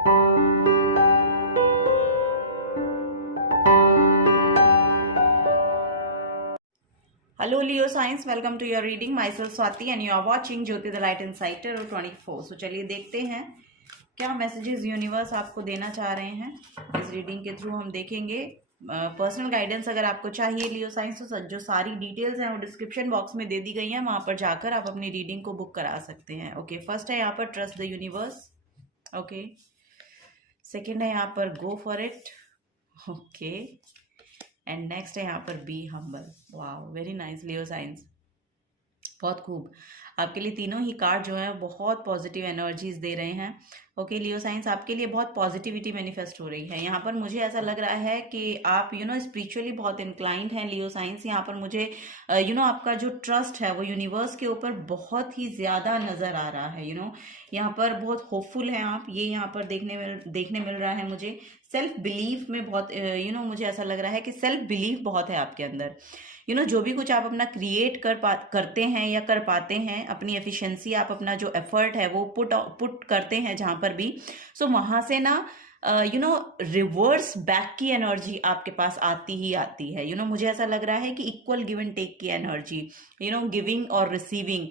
Hello Leo Science, welcome to your reading. Myself Swati and you are watching Jyoti the Light Inside Tarot 24. So चलिए देखते हैं क्या messages universe आपको देना चाह रहे हैं। इस रीडिंग के थ्रू हम देखेंगे। पर्सनल गाइडेंस अगर आपको चाहिए लियो साइंस तो जो सारी डिटेल्स हैं वो डिस्क्रिप्शन बॉक्स में दे दी गई हैं, वहां पर जाकर आप अपनी रीडिंग को बुक करा सकते हैं। ओके, फर्स्ट है यहाँ पर trust the universe. Okay, second है यहाँ पर go for it. Okay, and next है यहाँ पर be humble. Wow, very nice Leo science, बहुत खूब। आपके लिए तीनों ही कार्ड जो है बहुत पॉजिटिव एनर्जीज दे रहे हैं। ओके लियो साइंस, आपके लिए बहुत पॉजिटिविटी मैनिफेस्ट हो रही है। यहाँ पर मुझे ऐसा लग रहा है कि आप स्पिरिचुअली बहुत इंक्लाइंड हैं लियो साइंस। यहाँ पर मुझे आपका जो ट्रस्ट है वो यूनिवर्स के ऊपर बहुत ही ज़्यादा नज़र आ रहा है। यहाँ पर बहुत होपफुल हैं आप, ये यहाँ पर देखने मिल रहा है मुझे। सेल्फ बिलीफ में बहुत मुझे ऐसा लग रहा है कि सेल्फ बिलीफ बहुत है आपके अंदर। जो भी कुछ आप अपना क्रिएट करते हैं या कर पाते हैं, अपनी एफिशिएंसी, आप अपना जो एफर्ट है वो पुट करते हैं जहां पर भी, सो वहां से ना रिवर्स बैक की एनर्जी आपके पास आती ही आती है। मुझे ऐसा लग रहा है कि इक्वल गिव एंड टेक की एनर्जी, गिविंग और रिसीविंग,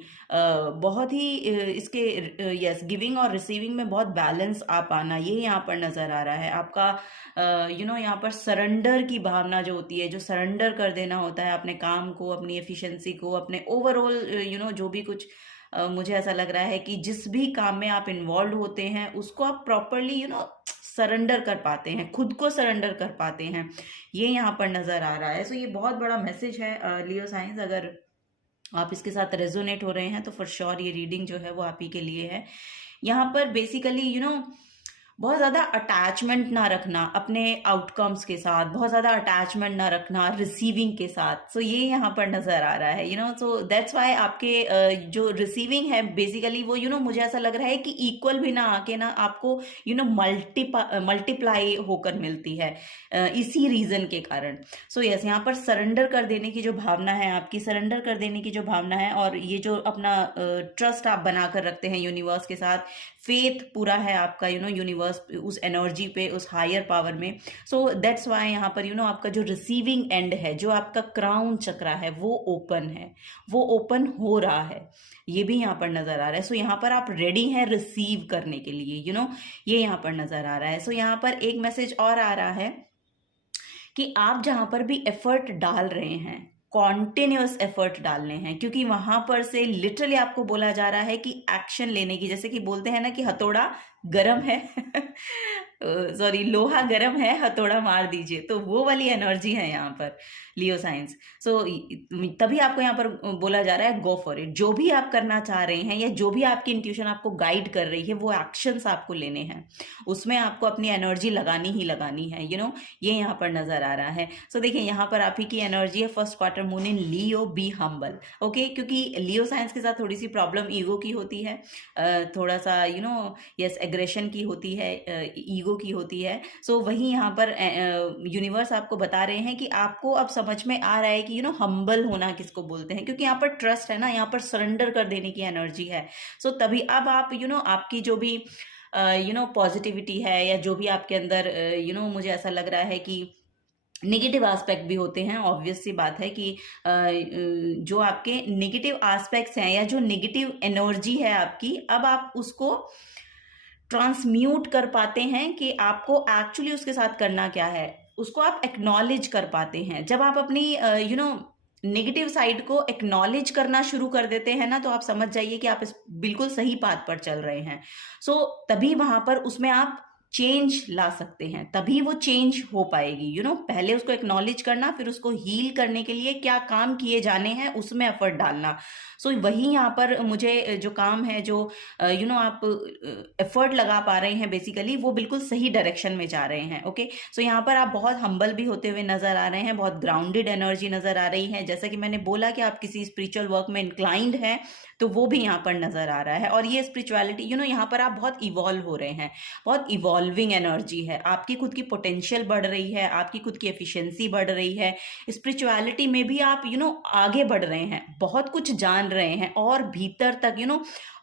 बहुत ही इसके गिविंग और रिसीविंग में बहुत बैलेंस आ पाना, ये यहाँ पर नजर आ रहा है आपका। यहाँ पर सरेंडर की भावना जो होती है, जो सरेंडर कर देना होता है अपने काम को, अपनी एफिशिएंसी को, अपने ओवरऑल जो भी कुछ मुझे ऐसा लग रहा है कि जिस भी काम में आप इन्वॉल्व होते हैं उसको आप प्रॉपरली सरेंडर कर पाते हैं, खुद को सरेंडर कर पाते हैं, ये यहाँ पर नजर आ रहा है। सो ये बहुत बड़ा मैसेज है लियो साइंस। अगर आप इसके साथ रेजोनेट हो रहे हैं तो फॉर श्योर ये रीडिंग जो है वो आप ही के लिए है। यहाँ पर बेसिकली बहुत ज़्यादा अटैचमेंट ना रखना अपने आउटकम्स के साथ, बहुत ज़्यादा अटैचमेंट ना रखना रिसीविंग के साथ। सो ये यहाँ पर नज़र आ रहा है। सो दैट्स वाई आपके जो रिसीविंग है बेसिकली वो मुझे ऐसा लग रहा है कि इक्वल भी ना आके ना आपको मल्टीप्लाई होकर मिलती है इसी रीज़न के कारण। सो यस, यहाँ पर सरेंडर कर देने की जो भावना है आपकी, सरेंडर कर देने की जो भावना है, और ये जो अपना ट्रस्ट आप बनाकर रखते हैं यूनिवर्स के साथ, फेथ पूरा है आपका यूनिवर्स उस एनर्जी पे, उस हायर पावर में। सो दैट्स वाई यहाँ पर आपका जो रिसीविंग एंड है, जो आपका क्राउन चक्रा है वो ओपन है, वो ओपन हो रहा है, ये भी यहाँ पर नजर आ रहा है। सो यहाँ पर आप रेडी हैं रिसीव करने के लिए, ये यहाँ पर नजर आ रहा है। सो यहाँ पर एक मैसेज और आ रहा है कि आप जहां पर भी एफर्ट डाल रहे हैं, कॉन्टिन्यूस एफर्ट डालने हैं, क्योंकि वहां पर से लिटरली आपको बोला जा रहा है कि एक्शन लेने की, जैसे कि बोलते हैं ना कि हथौड़ा गरम है सॉरी लोहा गरम है, हथौड़ा मार दीजिए, तो वो वाली एनर्जी है यहाँ पर लियो साइंस। सो तभी आपको यहाँ पर बोला जा रहा है गो फॉर इट। जो भी आप करना चाह रहे हैं या जो भी आपकी इंट्यूशन आपको गाइड कर रही है वो एक्शंस आपको लेने हैं, उसमें आपको अपनी एनर्जी लगानी ही लगानी है। ये यहाँ पर नजर आ रहा है। सो देखिए यहाँ पर आप ही की एनर्जी है first quarter moon in Leo, be humble. Okay, क्योंकि लियो साइंस के साथ थोड़ी सी प्रॉब्लम ईगो की होती है, थोड़ा सा यस एग्रेशन की होती है, ईगो की होती है। सो वही यहाँ पर यूनिवर्स आपको बता रहे हैं कि आपको अब समझ में आ रहा है कि हम्बल होना किसको बोलते हैं, क्योंकि यहाँ पर ट्रस्ट है ना, यहाँ पर सरेंडर कर देने की एनर्जी है। सो तभी अब आप आपकी जो भी पॉजिटिविटी है या जो भी आपके अंदर मुझे ऐसा लग रहा है कि नेगेटिव एस्पेक्ट भी होते हैं, ऑब्वियस सी बात है कि जो आपके नेगेटिव एस्पेक्ट्स हैं या जो नेगेटिव एनर्जी है आपकी, अब आप उसको ट्रांसम्यूट कर पाते हैं कि आपको एक्चुअली उसके साथ करना क्या है, उसको आप एक्नॉलेज कर पाते हैं। जब आप अपनी नेगेटिव साइड को एक्नॉलेज करना शुरू कर देते हैं ना, तो आप समझ जाइए कि आप इस बिल्कुल सही पाथ पर चल रहे हैं। सो तभी वहां पर उसमें आप चेंज ला सकते हैं, तभी वो चेंज हो पाएगी। पहले उसको एक्नॉलेज करना, फिर उसको हील करने के लिए क्या काम किए जाने हैं उसमें एफर्ट डालना। सो वही यहाँ पर मुझे जो काम है, जो आप एफर्ट लगा पा रहे हैं बेसिकली, वो बिल्कुल सही डायरेक्शन में जा रहे हैं। ओके, सो यहाँ पर आप बहुत हम्बल भी होते हुए नजर आ रहे हैं, बहुत ग्राउंडेड एनर्जी नजर आ रही है। जैसा कि मैंने बोला कि आप किसी स्पिरिचुअल वर्क में इंक्लाइंड हैं, तो वो भी यहाँ पर नजर आ रहा है। और ये स्पिरिचुअलिटी यहाँ पर आप बहुत इवॉल्व हो रहे हैं, बहुत इवॉल्व इवॉल्विंग एनर्जी है, आपकी खुद की पोटेंशियल बढ़ रही है, आपकी खुद की एफिशिएंसी बढ़ रही है, स्पिरिचुअलिटी में भी आप आगे बढ़ रहे हैं, बहुत कुछ जान रहे हैं और भीतर तक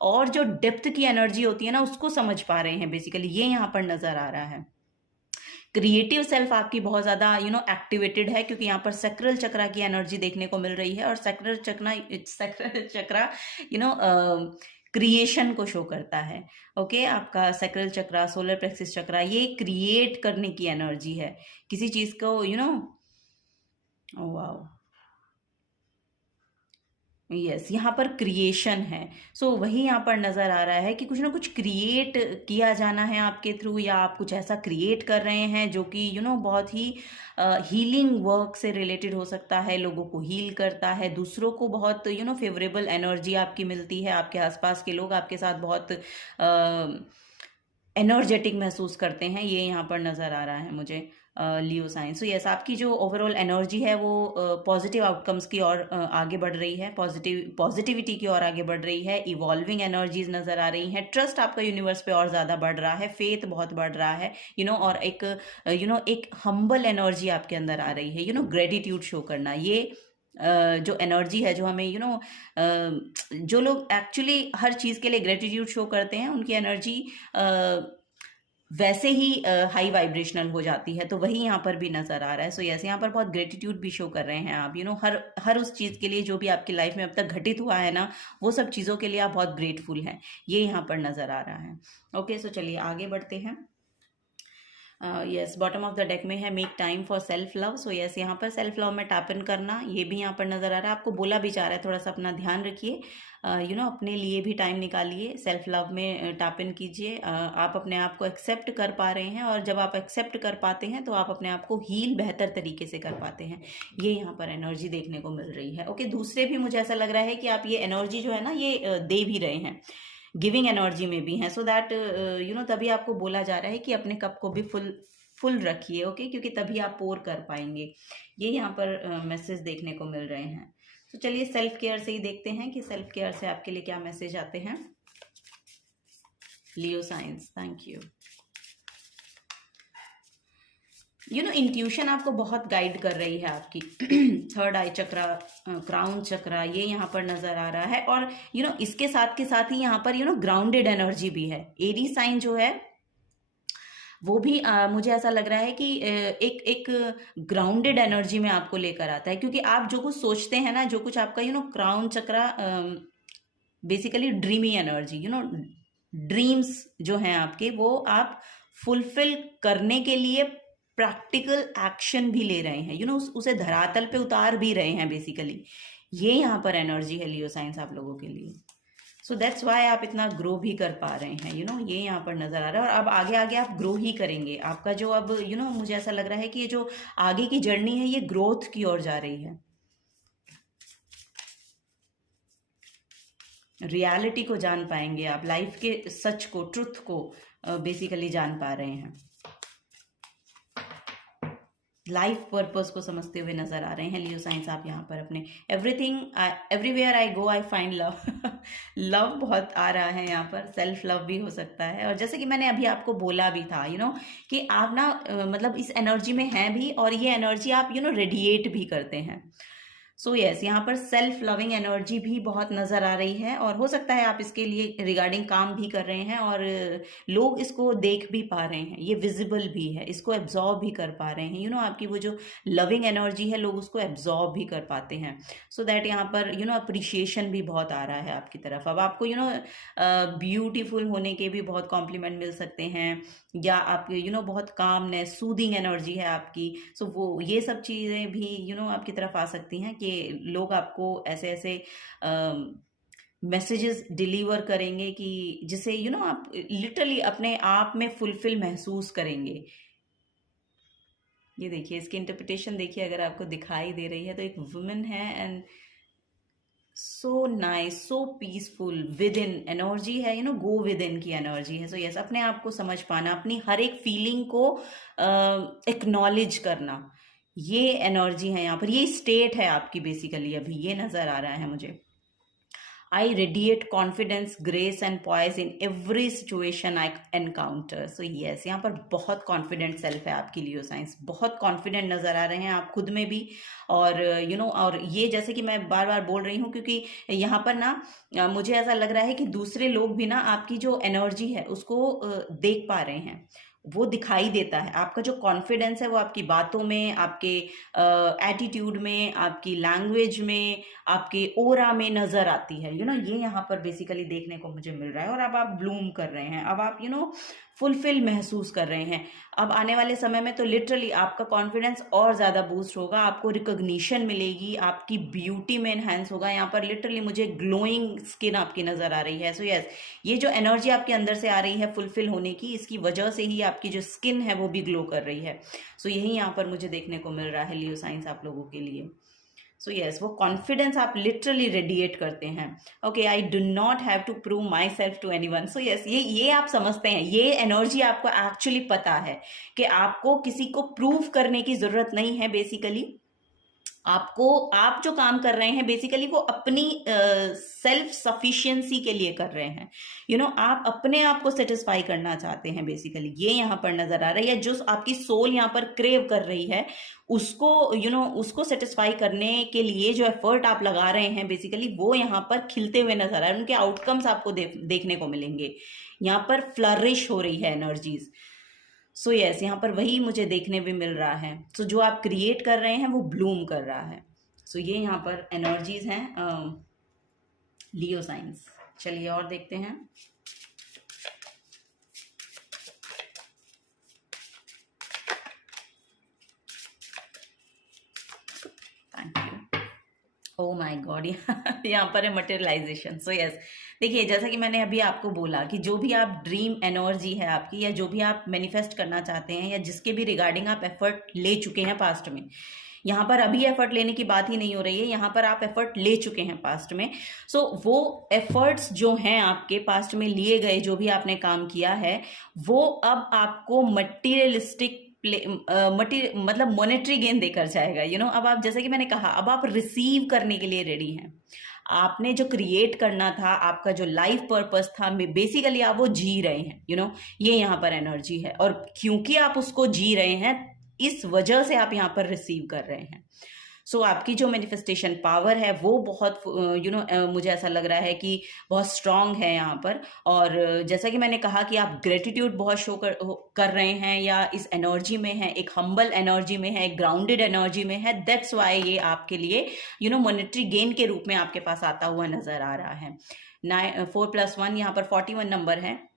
और जो डेप्थ की एनर्जी होती है ना उसको समझ पा रहे हैं, बेसिकली ये यहाँ पर नजर आ रहा है। क्रिएटिव सेल्फ आपकी बहुत ज्यादा एक्टिवेटेड है, क्योंकि यहाँ पर सैक्रल चक्रा की एनर्जी देखने को मिल रही है, और सैक्रल चक्रा क्रिएशन को शो करता है। ओके, आपका सैक्रल चक्रा, सोलर प्लेक्सिस चक्रा, ये क्रिएट करने की एनर्जी है किसी चीज को, वाओ, यस, यहाँ पर क्रिएशन है। सो वही यहाँ पर नजर आ रहा है कि कुछ ना कुछ क्रिएट किया जाना है आपके थ्रू, या आप कुछ ऐसा क्रिएट कर रहे हैं जो कि बहुत ही हीलिंग वर्क से रिलेटेड हो सकता है, लोगों को हील करता है, दूसरों को बहुत फेवरेबल एनर्जी आपकी मिलती है, आपके आसपास के लोग आपके साथ बहुत एनर्जेटिक महसूस करते हैं, ये यहाँ पर नजर आ रहा है मुझे लियो साइंस। तो यस, आपकी जो ओवरऑल एनर्जी है वो पॉजिटिव आउटकम्स की ओर आगे बढ़ रही है, पॉजिटिविटी की ओर आगे बढ़ रही है, इवॉल्विंग एनर्जीज नजर आ रही हैं, ट्रस्ट आपका यूनिवर्स पे और ज़्यादा बढ़ रहा है, फेथ बहुत बढ़ रहा है, और एक हम्बल एनर्जी आपके अंदर आ रही है, ग्रेटिट्यूड शो करना, ये जो एनर्जी है, जो हमें जो लोग एक्चुअली हर चीज़ के लिए ग्रेटिट्यूड शो करते हैं, उनकी एनर्जी वैसे ही हाई वाइब्रेशनल हो जाती है, तो वही यहाँ पर भी नजर आ रहा है। सो यस, यहाँ पर बहुत ग्रेटिट्यूड भी शो कर रहे हैं आप, हर उस चीज़ के लिए जो भी आपकी लाइफ में अब तक घटित हुआ है ना, वो सब चीज़ों के लिए आप बहुत ग्रेटफुल हैं, ये यहाँ पर नजर आ रहा है। ओके, सो चलिए आगे बढ़ते हैं। Yes, bottom of the deck में है make time for self love. So yes, यहाँ पर सेल्फ लव में टैप इन करना, ये भी यहाँ पर नजर आ रहा है, आपको बोला भी जा रहा है थोड़ा सा अपना ध्यान रखिए, अपने लिए भी टाइम निकालिए, सेल्फ लव में टैप इन कीजिए, आप अपने आप को एक्सेप्ट कर पा रहे हैं, और जब आप एक्सेप्ट कर पाते हैं तो आप अपने आप को हील बेहतर तरीके से कर पाते हैं, ये यहाँ पर एनर्जी देखने को मिल रही है। ओके, दूसरे भी मुझे ऐसा लग रहा है कि आप ये एनर्जी जो है ना ये दे भी रहे हैं, गिविंग एनर्जी में भी है, सो दैट तभी आपको बोला जा रहा है कि अपने कप को भी फुल रखिए। ओके, क्योंकि तभी आप पोर कर पाएंगे, ये यहाँ पर मैसेज देखने को मिल रहे हैं। तो चलिए सेल्फ केयर से ही देखते हैं कि सेल्फ केयर से आपके लिए क्या मैसेज आते हैं। लियो साइंस, थैंक यू। इंट्यूशन आपको बहुत गाइड कर रही है आपकी थर्ड आई चक्रा, क्राउन चक्रा, ये यहाँ पर नजर आ रहा है, और इसके साथ के साथ ही यहाँ पर ग्राउंडेड एनर्जी भी है। एरी साइन जो है वो भी मुझे ऐसा लग रहा है कि एक ग्राउंडेड एनर्जी में आपको लेकर आता है, क्योंकि आप जो कुछ सोचते हैं ना, जो कुछ आपका क्राउन चक्रा बेसिकली ड्रीमी एनर्जी, ड्रीम्स जो हैं आपके, वो आप फुलफिल करने के लिए प्रैक्टिकल एक्शन भी ले रहे हैं, उसे धरातल पे उतार भी रहे हैं बेसिकली, ये यहाँ पर एनर्जी है लियो साइंस आप लोगों के लिए। सो दैट्स वाई आप इतना ग्रो भी कर पा रहे हैं, ये यहाँ पर नजर आ रहा है, और अब आगे आगे आप ग्रो ही करेंगे। आपका जो अब मुझे ऐसा लग रहा है कि ये जो आगे की जर्नी है ये ग्रोथ की ओर जा रही है, रियलिटी को जान पाएंगे आप, लाइफ के सच को, ट्रुथ को बेसिकली जान पा रहे हैं, लाइफ पर्पस को समझते हुए नजर आ रहे हैं लियो साइंस आप यहाँ पर अपने। Everything everywhere I go I find love love बहुत आ रहा है यहाँ पर, सेल्फ लव भी हो सकता है, और जैसे कि मैंने अभी आपको बोला भी था कि आप ना मतलब इस एनर्जी में हैं भी, और ये एनर्जी आप रेडिएट भी करते हैं। सो यस, यहाँ पर सेल्फ लविंग एनर्जी भी बहुत नज़र आ रही है, और हो सकता है आप इसके लिए रिगार्डिंग काम भी कर रहे हैं, और लोग इसको देख भी पा रहे हैं, ये विजिबल भी है, इसको एब्जॉर्ब भी कर पा रहे हैं, आपकी वो जो लविंग एनर्जी है लोग उसको एब्जॉर्ब भी कर पाते हैं। सो दैट यहाँ पर अप्रिशिएशन भी बहुत आ रहा है आपकी तरफ। अब आपको ब्यूटीफुल होने के भी बहुत कॉम्प्लीमेंट मिल सकते हैं, या आपके बहुत कामनेस, सूदिंग एनर्जी है आपकी, सो वो ये सब चीज़ें भी आपकी तरफ आ सकती हैं कि लोग आपको ऐसे ऐसे मैसेजेस डिलीवर करेंगे कि जिसे आप लिटरली अपने आप में फुलफिल महसूस करेंगे। ये देखिए, इसकी इंटरप्रिटेशन देखिए, अगर आपको दिखाई दे रही है तो एक वुमेन है, and so nice, so peaceful with in energy है, गो विद इन की एनर्जी है। सो यस, अपने आप को समझ पाना, अपनी हर एक फीलिंग को एक्नॉलेज करना, ये एनर्जी है यहाँ पर, ये स्टेट है आपकी बेसिकली, अभी ये नजर आ रहा है मुझे। I radiate confidence, grace and poise in every situation I encounter. So yes, यहाँ पर बहुत कॉन्फिडेंट सेल्फ है आपकी लियो साइंस, बहुत कॉन्फिडेंट नजर आ रहे हैं आप खुद में भी। और और ये जैसे कि मैं बार बार बोल रही हूँ, क्योंकि यहाँ पर ना मुझे ऐसा लग रहा है कि दूसरे लोग भी ना आपकी जो एनर्जी है उसको देख पा रहे हैं, वो दिखाई देता है। आपका जो कॉन्फिडेंस है वो आपकी बातों में, आपके एटीट्यूड में, आपकी लैंग्वेज में, आपके ओरा में नजर आती है। ये यहाँ पर बेसिकली देखने को मुझे मिल रहा है। और अब आप ब्लूम कर रहे हैं, अब आप फुलफिल महसूस कर रहे हैं। अब आने वाले समय में तो लिटरली आपका कॉन्फिडेंस और ज़्यादा बूस्ट होगा, आपको रिकॉग्निशन मिलेगी, आपकी ब्यूटी में एनहांस होगा। यहाँ पर लिटरली मुझे ग्लोइंग स्किन आपकी नज़र आ रही है। सो यस, ये जो एनर्जी आपके अंदर से आ रही है फुलफिल होने की, इसकी वजह से ही आपकी जो स्किन है वो भी ग्लो कर रही है। सो यही यहाँ पर मुझे देखने को मिल रहा है लियो साइंस आप लोगों के लिए। सो यस, वो कॉन्फिडेंस आप लिटरली रेडिएट करते हैं। Okay, I do not have to prove myself to anyone. So yes, ये आप समझते हैं, ये एनर्जी आपको एक्चुअली पता है कि आपको किसी को प्रूव करने की जरूरत नहीं है। बेसिकली आप जो काम कर रहे हैं बेसिकली वो अपनी सेल्फ सफिशिएंसी के लिए कर रहे हैं। आप अपने आप को सेटिस्फाई करना चाहते हैं बेसिकली, ये यहाँ पर नजर आ रही है। जो आपकी सोल यहाँ पर क्रेव कर रही है उसको उसको सेटिस्फाई करने के लिए जो एफर्ट आप लगा रहे हैं बेसिकली, वो यहाँ पर खिलते हुए नजर आ रहे हैं। उनके आउटकम्स आपको देखने को मिलेंगे। यहाँ पर फ्लरिश हो रही है एनर्जीज। सो यस, यहाँ पर वही मुझे देखने भी मिल रहा है। सो जो आप क्रिएट कर रहे हैं वो ब्लूम कर रहा है। सो ये यहाँ पर एनर्जीज हैं लियो साइंस। चलिए और देखते हैं। Thank you. Oh my God, यहाँ पर है मटेरियलाइजेशन। सो यस, देखिए जैसा कि मैंने अभी आपको बोला कि जो भी आप ड्रीम एनर्जी है आपकी, या जो भी आप मैनिफेस्ट करना चाहते हैं, या जिसके भी रिगार्डिंग आप एफर्ट ले चुके हैं पास्ट में, यहाँ पर अभी एफर्ट लेने की बात ही नहीं हो रही है, यहाँ पर आप एफर्ट ले चुके हैं पास्ट में। सो वो एफर्ट्स जो हैं आपके पास्ट में लिए गए, जो भी आपने काम किया है, वो अब आपको मटीरियलिस्टिक मतलब मॉनेटरी गेन देकर जाएगा। अब आप, जैसे कि मैंने कहा, अब आप रिसीव करने के लिए रेडी हैं। आपने जो क्रिएट करना था, आपका जो लाइफ पर्पस था, बेसिकली आप वो जी रहे हैं। ये यहाँ पर एनर्जी है, और क्योंकि आप उसको जी रहे हैं इस वजह से आप यहाँ पर रिसीव कर रहे हैं। सो आपकी जो मैनिफेस्टेशन पावर है वो बहुत मुझे ऐसा लग रहा है कि बहुत स्ट्रांग है यहाँ पर। और जैसा कि मैंने कहा कि आप ग्रेटिट्यूड बहुत शो कर रहे हैं, या इस एनर्जी में है, एक हम्बल एनर्जी में है, एक ग्राउंडेड एनर्जी में है। दैट्स वाई ये आपके लिए मॉनेटरी गेन के रूप में आपके पास आता हुआ नजर आ रहा है। 4+1 यहाँ पर 41 नंबर है,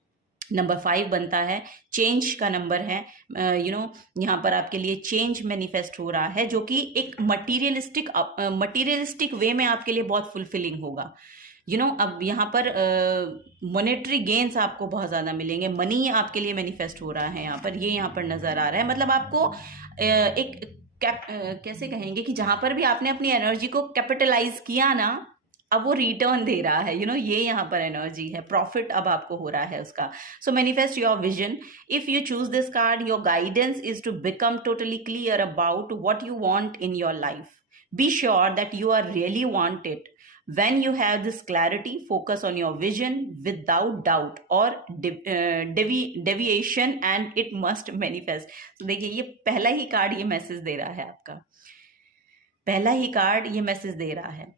नंबर 5 बनता है, चेंज का नंबर है। यहाँ पर आपके लिए चेंज मैनिफेस्ट हो रहा है, जो कि एक मटीरियलिस्टिक वे में आपके लिए बहुत फुलफिलिंग होगा। अब यहाँ पर मॉनेटरी गेन्स आपको बहुत ज़्यादा मिलेंगे, मनी आपके लिए मैनिफेस्ट हो रहा है यहाँ पर, ये यहाँ पर नज़र आ रहा है। मतलब आपको कैसे कहेंगे कि जहाँ पर भी आपने अपनी एनर्जी को कैपिटलाइज किया ना, अब वो रिटर्न दे रहा है। ये यहाँ पर एनर्जी है, प्रॉफिट अब आपको हो रहा है उसका। So manifest your vision. If you choose this card, your guidance is to become totally clear about what you want in your life. Be sure that you are really want it. When you have this clarity, focus on your vision without doubt or deviation, and it must manifest. So देखिए, ये पहला ही card ये message दे रहा है आपका, पहला ही card ये message दे रहा है,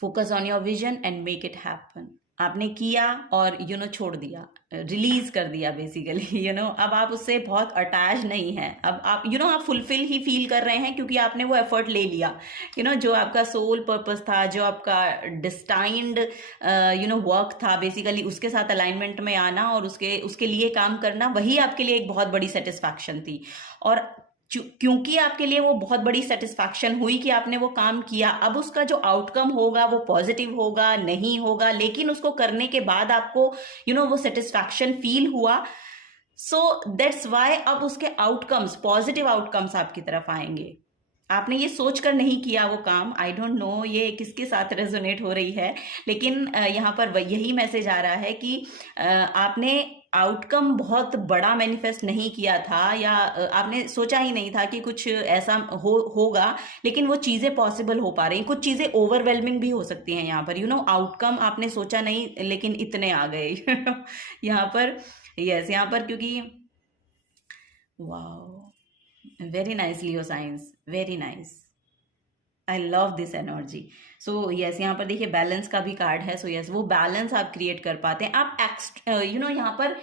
focus on your vision and make it happen. आपने किया और छोड़ दिया, रिलीज कर दिया बेसिकली। अब आप उससे बहुत अटैच नहीं है। अब आप आप फुलफिल ही फील कर रहे हैं, क्योंकि आपने वो एफर्ट ले लिया। जो आपका सोल पर्पस था, जो आपका डिस्टाइंड वर्क था बेसिकली, उसके साथ अलाइनमेंट में आना और उसके लिए काम करना, वही आपके लिए एक बहुत बड़ी सेटिस्फैक्शन थी। और क्योंकि आपके लिए वो बहुत बड़ी सेटिस्फैक्शन हुई कि आपने वो काम किया, अब उसका जो आउटकम होगा वो पॉजिटिव होगा नहीं होगा, लेकिन उसको करने के बाद आपको वो सेटिस्फैक्शन फील हुआ। सो दैट्स वाई अब उसके आउटकम्स, पॉजिटिव आउटकम्स आपकी तरफ आएंगे। आपने ये सोचकर नहीं किया वो काम। आई डोंट नो ये किसके साथ रेजोनेट हो रही है, लेकिन यहाँ पर यही मैसेज आ रहा है कि आपने आउटकम बहुत बड़ा मैनिफेस्ट नहीं किया था, या आपने सोचा ही नहीं था कि कुछ ऐसा होगा, लेकिन वो चीज़ें पॉसिबल हो पा रही हैं। कुछ चीज़ें ओवरवेलमिंग भी हो सकती हैं यहाँ पर, आउटकम आपने सोचा नहीं लेकिन इतने आ गए यहाँ पर। यस, यहाँ पर क्योंकि वाह, very nice Leo science, very nice, I love this energy. So yes, यहाँ पर देखिए बैलेंस का भी कार्ड है। सो यस, वो बैलेंस आप क्रिएट कर पाते हैं। आप यहाँ पर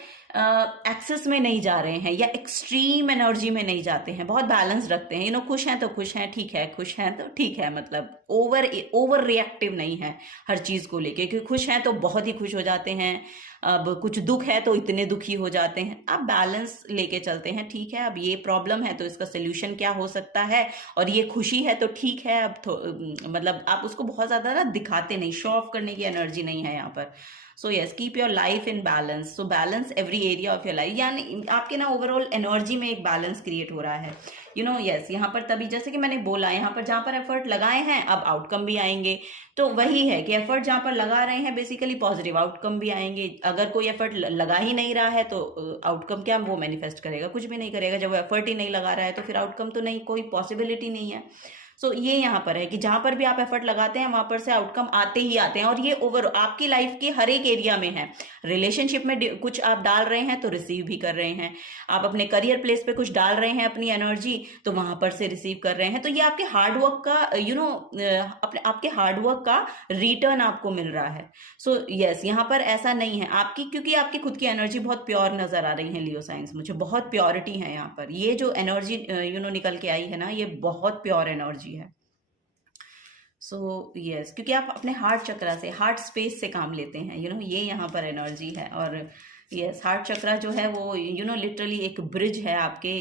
एक्सेस में नहीं जा रहे हैं या एक्सट्रीम एनर्जी में नहीं जाते हैं, बहुत बैलेंस रखते हैं। खुश हैं तो खुश हैं, ठीक है, खुश हैं तो ठीक है, मतलब ओवर रिएक्टिव नहीं है हर चीज को लेके, क्योंकि खुश हैं तो बहुत ही खुश हो जाते हैं, अब कुछ दुख है तो इतने दुखी हो जाते हैं। आप बैलेंस लेके चलते हैं, ठीक है, अब ये प्रॉब्लम है तो इसका सोल्यूशन क्या हो सकता है, और ये खुशी है तो ठीक है, अब मतलब आप उसको बहुत ज्यादा ना दिखाते नहीं, शो ऑफ करने की एनर्जी नहीं है यहाँ पर। So yes, keep your life in balance. So balance every area of your life, यानी आपके ना ओवरऑल एनर्जी में एक बैलेंस क्रिएट हो रहा है। यस, यहाँ पर तभी जैसे कि मैंने बोला, यहाँ पर जहाँ पर एफर्ट लगाए हैं अब आउटकम भी आएंगे। तो वही है कि एफर्ट जहाँ पर लगा रहे हैं बेसिकली पॉजिटिव आउटकम भी आएंगे। अगर कोई एफर्ट लगा ही नहीं रहा है तो आउटकम क्या वो मैनिफेस्ट करेगा, कुछ भी नहीं करेगा। जब वो एफर्ट ही नहीं लगा रहा है तो फिर आउटकम तो नहीं, कोई पॉसिबिलिटी नहीं है। सो ये यहाँ पर है कि जहां पर भी आप एफर्ट लगाते हैं वहां पर से आउटकम आते ही आते हैं, और ये ओवर आपकी लाइफ के हर एक एरिया में है। रिलेशनशिप में कुछ आप डाल रहे हैं तो रिसीव भी कर रहे हैं, आप अपने करियर प्लेस पे कुछ डाल रहे हैं अपनी एनर्जी तो वहां पर से रिसीव कर रहे हैं। तो ये आपके हार्डवर्क का अपने आपके हार्डवर्क का रिटर्न आपको मिल रहा है। सो यस, यहाँ पर ऐसा नहीं है आपकी, क्योंकि आपकी खुद की एनर्जी बहुत प्योर नजर आ रही है लियो साइंस, मुझे बहुत प्योरिटी है यहाँ पर। ये जो एनर्जी निकल के आई है ना, ये बहुत प्योर एनर्जी है। सो यस, क्योंकि आप अपने हार्ट चक्रा से, हार्ट स्पेस से काम लेते हैं, ये यहाँ पर एनर्जी है। और यस, हार्ट चक्रा जो है वो लिटरली एक ब्रिज है आपके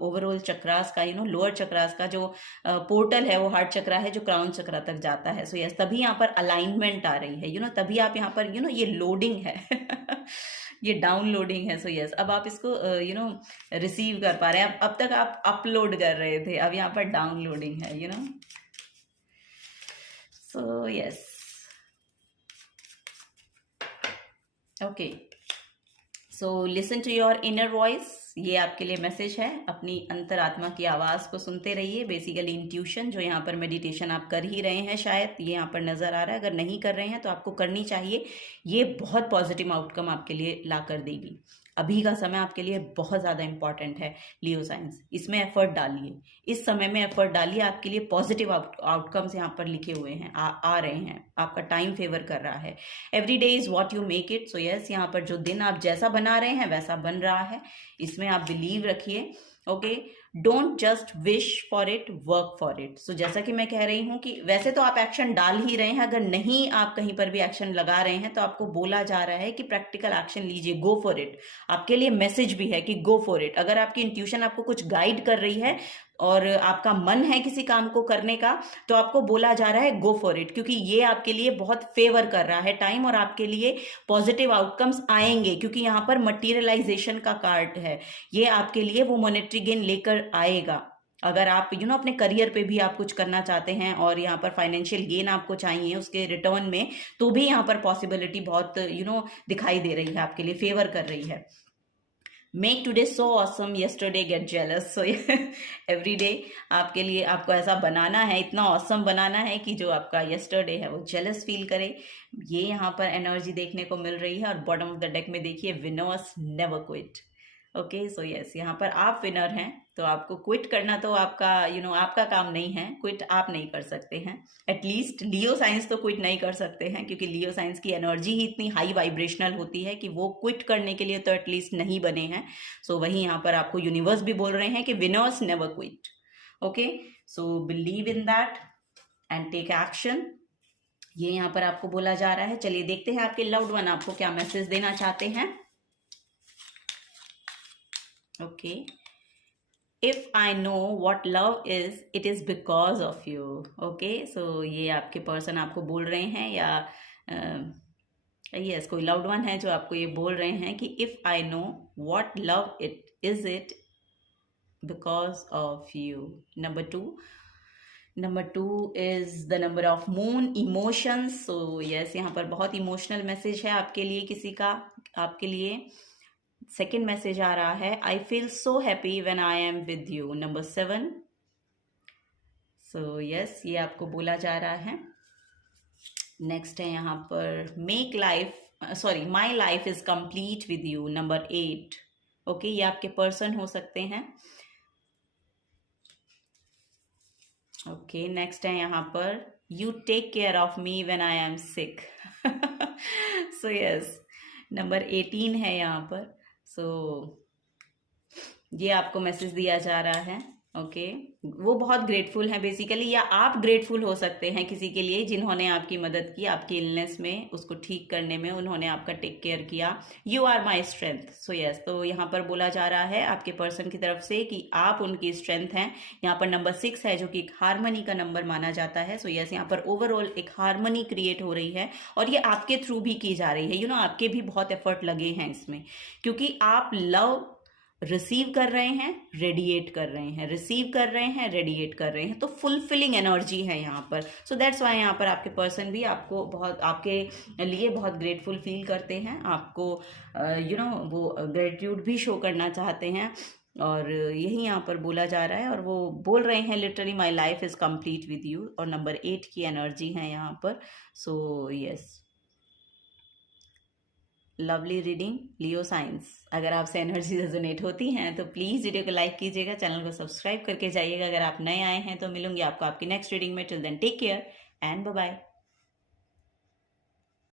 ओवरऑल चक्रास का, लोअर चक्रास का जो पोर्टल है वो हार्ट चक्रा है जो क्राउन चक्रा तक जाता है। सो यस, तभी यहाँ पर अलाइनमेंट आ रही है, तभी आप यहाँ पर ये लोडिंग है ये डाउनलोडिंग है। सो यस, अब आप इसको रिसीव कर पा रहे हैं। अब तक आप अपलोड कर रहे थे, अब यहाँ पर डाउनलोडिंग है। So yes, okay, so listen to your inner voice. ये आपके लिए मैसेज है, अपनी अंतरात्मा की आवाज को सुनते रहिए। बेसिकली इंट्यूशन जो यहाँ पर मेडिटेशन आप कर ही रहे हैं, शायद ये यहाँ पर नजर आ रहा है। अगर नहीं कर रहे हैं तो आपको करनी चाहिए, ये बहुत पॉजिटिव आउटकम आपके लिए ला कर देगी। अभी का समय आपके लिए बहुत ज़्यादा इंपॉर्टेंट है लियो साइंस, इसमें एफर्ट डालिए, इस समय में एफर्ट डालिए। आपके लिए पॉजिटिव आउटकम्स यहाँ पर लिखे हुए हैं, आ रहे हैं, आपका टाइम फेवर कर रहा है। Every day is what you make it. So yes, यहाँ पर जो दिन आप जैसा बना रहे हैं वैसा बन रहा है, इसमें आप बिलीव रखिए। Okay, don't just wish for it, work for it. So जैसा कि मैं कह रही हूँ कि वैसे तो आप एक्शन डाल ही रहे हैं, अगर नहीं आप कहीं पर भी एक्शन लगा रहे हैं तो आपको बोला जा रहा है कि प्रैक्टिकल एक्शन लीजिए, गो फॉर इट। आपके लिए मैसेज भी है कि गो फॉर इट। अगर आपकी इंट्यूशन आपको कुछ गाइड कर रही है और आपका मन है किसी काम को करने का, तो आपको बोला जा रहा है गो फॉर इट, क्योंकि ये आपके लिए बहुत फेवर कर रहा है टाइम, और आपके लिए पॉजिटिव आउटकम्स आएंगे, क्योंकि यहाँ पर मटीरियलाइजेशन का कार्ड है। ये आपके लिए वो मॉनेटरी गेन लेकर आएगा। अगर आप अपने करियर पे भी आप कुछ करना चाहते हैं और यहाँ पर फाइनेंशियल गेन आपको चाहिए उसके रिटर्न में, तो भी यहाँ पर पॉसिबिलिटी बहुत दिखाई दे रही है, आपके लिए फेवर कर रही है। Make today so awesome, yesterday gate jealous. So every day आपके लिए, आपको ऐसा बनाना है, इतना ऑसम बनाना है कि जो आपका येस्टरडे है वो जेलस फील करे। ये यहाँ पर एनर्जी देखने को मिल रही है। और बॉटम ऑफ द डेक में देखिए, विनर्स नेवर क्विट। ओके, सो यस, यहाँ पर आप विनर हैं, तो आपको क्विट करना तो आपका आपका काम नहीं है, क्विट आप नहीं कर सकते हैं। एटलीस्ट लियो साइंस तो क्विट नहीं कर सकते हैं, क्योंकि लियो साइंस की एनर्जी ही इतनी हाई वाइब्रेशनल होती है कि वो क्विट करने के लिए तो एटलीस्ट नहीं बने हैं। सो वही यहाँ पर आपको यूनिवर्स भी बोल रहे हैं कि winners never quit. Okay, so believe in that and take action, ये यहाँ पर आपको बोला जा रहा है। चलिए देखते हैं आपके लव्ड वन आपको क्या मैसेज देना चाहते हैं। Okay, If I know what love is, it is because of you. Okay, so ये आपके पर्सन आपको बोल रहे हैं, या यस कोई लव्ड वन है जो आपको ये बोल रहे हैं कि if I know what love it because of you. Number two is the number of moon, emotions. So yes, यहाँ पर बहुत इमोशनल मैसेज है आपके लिए, किसी का आपके लिए। सेकेंड मैसेज आ रहा है, I feel so happy when I am with you, number 7। So yes, ये आपको बोला जा रहा है। नेक्स्ट है यहाँ पर, make life sorry my life is complete with you, number 8। Okay, ये आपके पर्सन हो सकते हैं। ओके, नेक्स्ट है यहाँ पर, you take care of me when I am sick. So yes, number 18 है यहाँ पर। सो ये आपको मैसेज दिया जा रहा है। ओके, वो बहुत ग्रेटफुल है बेसिकली, या आप ग्रेटफुल हो सकते हैं किसी के लिए जिन्होंने आपकी मदद की, आपकी इलनेस में, उसको ठीक करने में उन्होंने आपका टेक केयर किया। You are my strength. So yes, तो यहाँ पर बोला जा रहा है आपके पर्सन की तरफ से कि आप उनकी स्ट्रेंथ हैं। यहाँ पर नंबर 6 है जो कि एक हारमनी का नंबर माना जाता है। सो यस, यहाँ पर ओवरऑल एक हारमनी क्रिएट हो रही है और ये आपके थ्रू भी की जा रही है। आपके भी बहुत एफर्ट लगे हैं इसमें, क्योंकि आप लव रिसीव कर रहे हैं, रेडिएट कर रहे हैं, रिसीव कर रहे हैं, रेडिएट कर रहे हैं, तो फुलफिलिंग एनर्जी है यहाँ पर। सो दैट्स वाई यहाँ पर आपके पर्सन भी आपको बहुत, आपके लिए बहुत ग्रेटफुल फील करते हैं, आपको वो ग्रेटिट्यूड भी शो करना चाहते हैं, और यही यहाँ पर बोला जा रहा है। और वो बोल रहे हैं literally my life is complete with you, और नंबर 8 की एनर्जी है यहाँ पर। सो यस, लवली रीडिंग लियो साइंस। अगर आपसे एनर्जी रेजोनेट होती हैं तो प्लीज़ वीडियो को लाइक कीजिएगा, चैनल को सब्सक्राइब करके जाइएगा। अगर आप नए आए हैं तो मिलूंगी आपको आपकी नेक्स्ट रीडिंग में। Till then take care and bye bye.